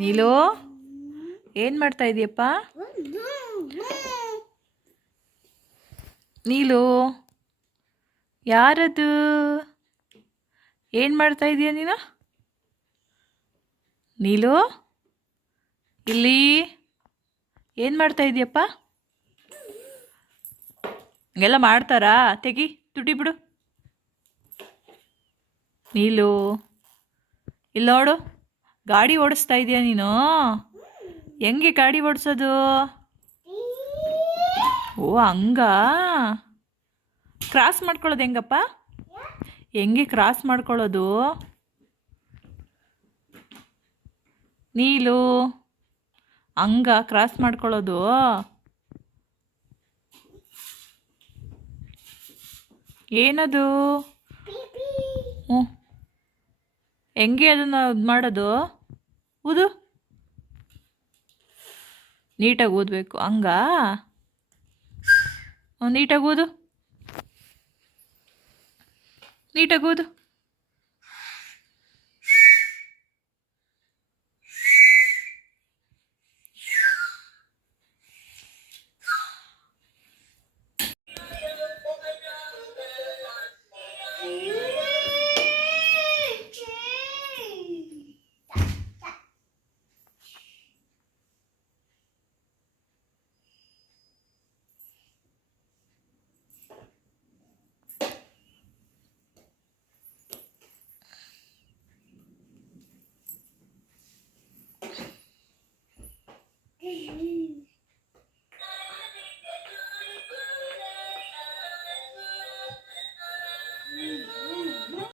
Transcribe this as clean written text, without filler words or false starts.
ನೀಲು ಏನು ಮಾಡ್ತಾ ಇದೀಯಪ್ಪ? ನೀಲು ಯಾರದು? ಏನು ಮಾಡ್ತಾ ಇದೀಯ ನೀನು? ನೀಲು ಇಲ್ಲಿ ಏನು ಮಾಡ್ತಾ ಇದೀಯಪ್ಪ? ಹಂಗೆಲ್ಲ ಮಾಡ್ತಾರಾ? ತೆಗಿ, ತುಟಿ ಬಿಡು. ನೀಲು ಇಲ್ಲಿ ನೋಡು, ಗಾಡಿ ಓಡಿಸ್ತಾ ಇದೀಯ ನೀನು? ಹೆಂಗೆ ಗಾಡಿ ಓಡಿಸೋದು? ಓ ಹಂಗ. ಕ್ರಾಸ್ ಮಾಡ್ಕೊಳ್ಳೋದು ಹೆಂಗಪ್ಪ? ಹೆಂಗೆ ಕ್ರಾಸ್ ಮಾಡ್ಕೊಳ್ಳೋದು? ನೀಲು ಹಂಗ ಕ್ರಾಸ್ ಮಾಡ್ಕೊಳ್ಳೋದು? ಏನದು? ಹ್ಞೂ, ಹೆಂಗೆ ಅದನ್ನು ಇದು ಮಾಡೋದು? ಊದು, ನೀಟಾಗಿ ಓದಬೇಕು. ಹಂಗ ನೀಟಾಗಿ ಓದು, ನೀಟಾಗಿ ಓದು.